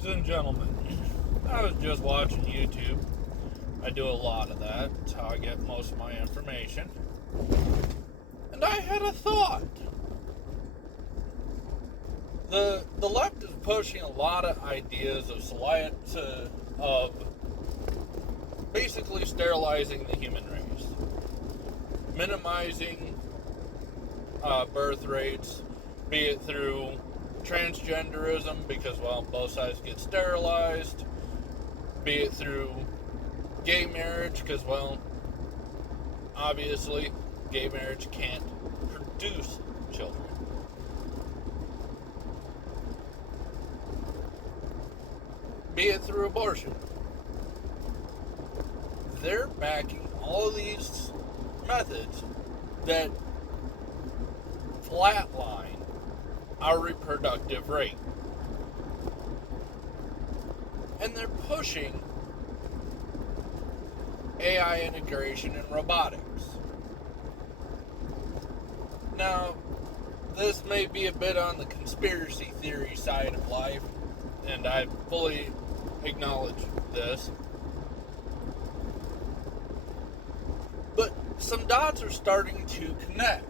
Ladies and gentlemen, I was just watching YouTube. I do a lot of that. It's how I get most of my information. And I had a thought. The left is pushing a lot of ideas of basically sterilizing the human race, minimizing birth rates, be it through transgenderism, because, well, both sides get sterilized, be it through gay marriage, because, well, obviously, gay marriage can't produce children. Be it through abortion. They're backing all of these methods that flatline our reproductive rate. And they're pushing AI integration and robotics. Now, this may be a bit on the conspiracy theory side of life, and I fully acknowledge this. But some dots are starting to connect.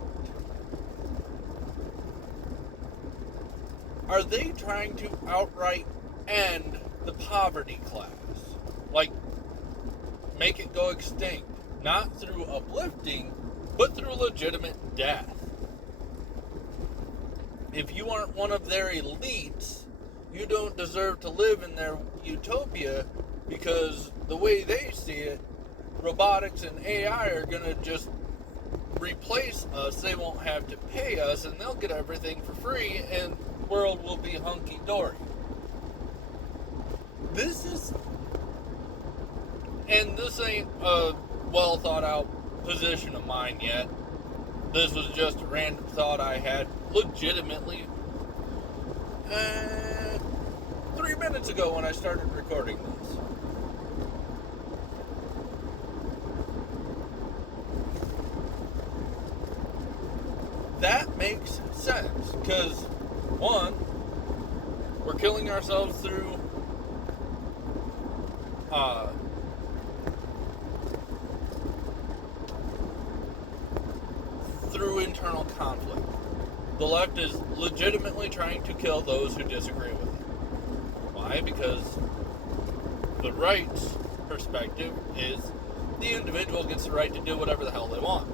Are they trying to outright end the poverty class? Like, make it go extinct? Not through uplifting, but through legitimate death. If you aren't one of their elites, you don't deserve to live in their utopia, because the way they see it, robotics and AI are going to just replace us. They won't have to pay us, and they'll get everything for free, and the world will be hunky-dory. This ain't a well-thought-out position of mine yet. This was just a random thought I had legitimately 3 minutes ago when I started recording this. That makes sense, because, one, we're killing ourselves through internal conflict. The left is legitimately trying to kill those who disagree with it. Why? Because the right's perspective is the individual gets the right to do whatever the hell they want.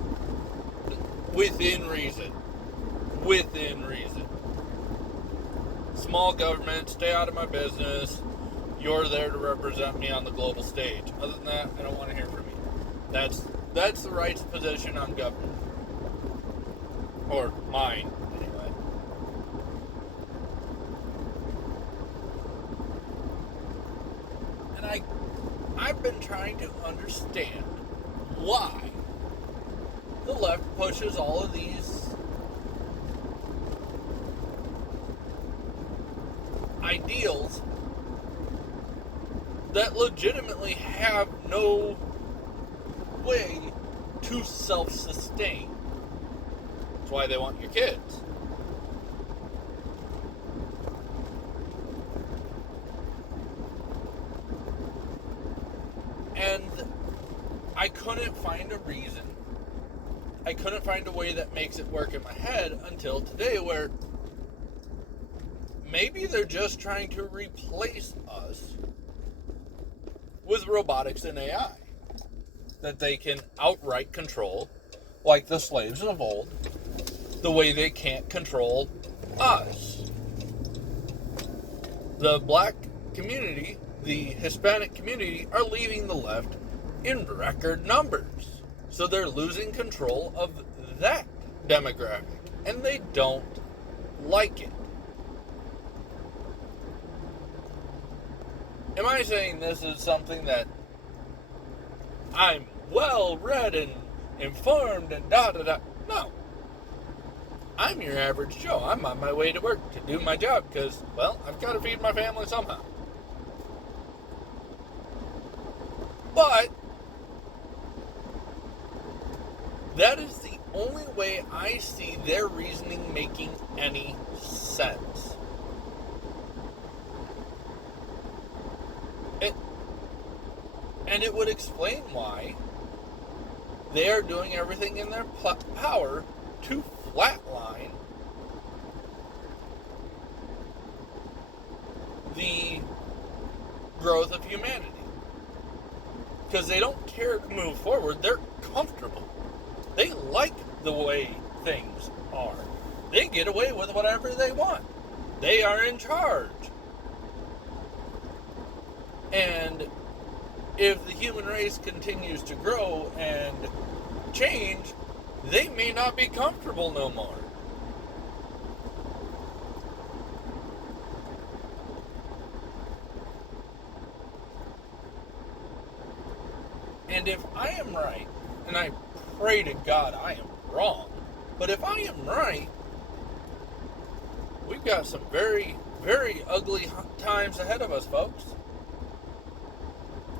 Within reason. Within reason. Small government, stay out of my business. You're there to represent me on the global stage. Other than that, I don't want to hear from you. That's the right's position on government. Or mine, anyway. And I've been trying to understand why the left pushes all of these ideals that legitimately have no way to self-sustain. That's why they want your kids. And I couldn't find a reason. I couldn't find a way that makes it work in my head until today, where maybe they're just trying to replace us with robotics and AI that they can outright control, like the slaves of old, the way they can't control us. The black community, the Hispanic community, are leaving the left in record numbers. So they're losing control of that demographic, and they don't like it. Am I saying this is something that I'm well read and informed and da-da-da? No. I'm your average Joe. I'm on my way to work to do my job because, well, I've got to feed my family somehow. But that is the only way I see their reasoning making any sense. It, and it would explain why they are doing everything in their power to flatline the growth of humanity. Because they don't care to move forward. They're comfortable. They like the way things are. They get away with whatever they want. They are in charge. And if the human race continues to grow and change, they may not be comfortable no more. And if I am right, and I pray to God I am wrong, but if I am right, we've got some very, very ugly times ahead of us, folks.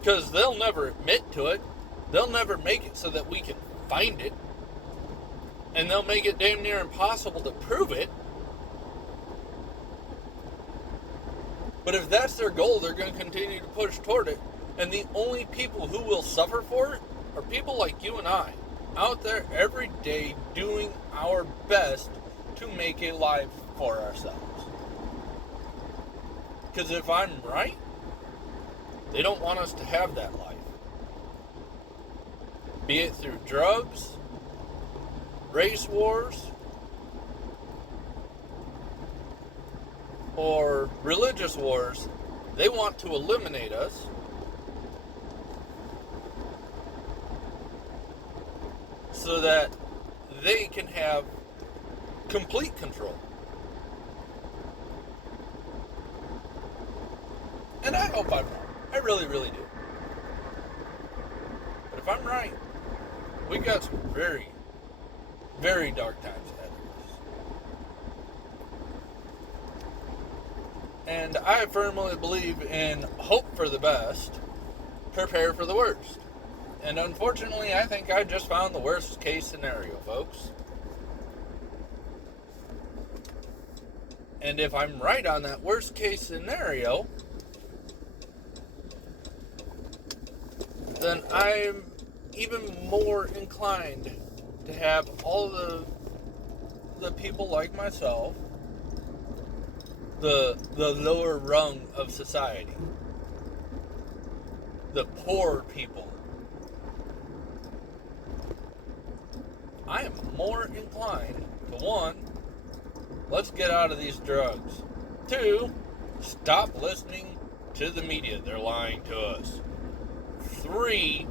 Because they'll never admit to it. They'll never make it so that we can find it. And they'll make it damn near impossible to prove it. But if that's their goal, they're going to continue to push toward it. And the only people who will suffer for it are people like you and I, out there every day doing our best to make a life for ourselves. Because if I'm right, they don't want us to have that life. Be it through drugs, race wars, or religious wars. They want to eliminate us so that they can have complete control. And I hope I'm wrong. I really, really do. But if I'm right, we got some very, very dark times ahead of us. And I firmly believe in hope for the best, prepare for the worst. And unfortunately, I think I just found the worst case scenario, folks. And if I'm right on that worst case scenario, then I'm even more inclined to have all the people like myself, the lower rung of society, the poor people. I am more inclined to, 1, let's get out of these drugs. 2, stop listening to the media. They're lying to us. 3,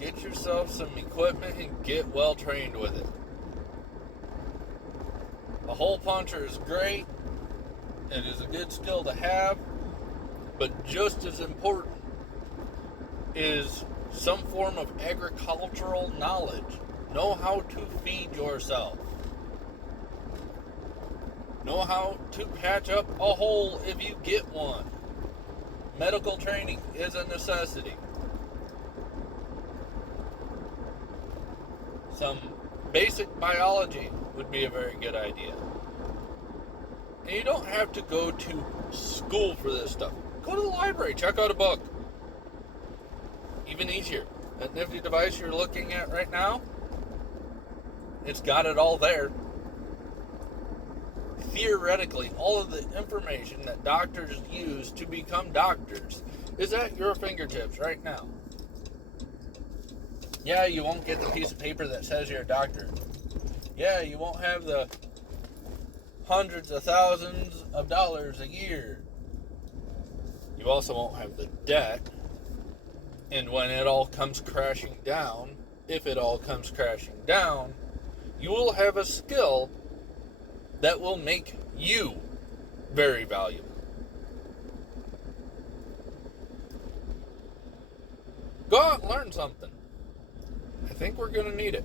get yourself some equipment and get well trained with it. A hole puncher is great. It is a good skill to have. But just as important is some form of agricultural knowledge. Know how to feed yourself. Know how to patch up a hole if you get one. Medical training is a necessity. Some basic biology would be a very good idea. And you don't have to go to school for this stuff. Go to the library, check out a book. Even easier. That nifty device you're looking at right now, it's got it all there. Theoretically, all of the information that doctors use to become doctors is at your fingertips right now. Yeah, you won't get the piece of paper that says you're a doctor. Yeah, you won't have the hundreds of thousands of dollars a year. You also won't have the debt. And when it all comes crashing down, if it all comes crashing down, you will have a skill that will make you very valuable. Go out and learn something. I think we're going to need it.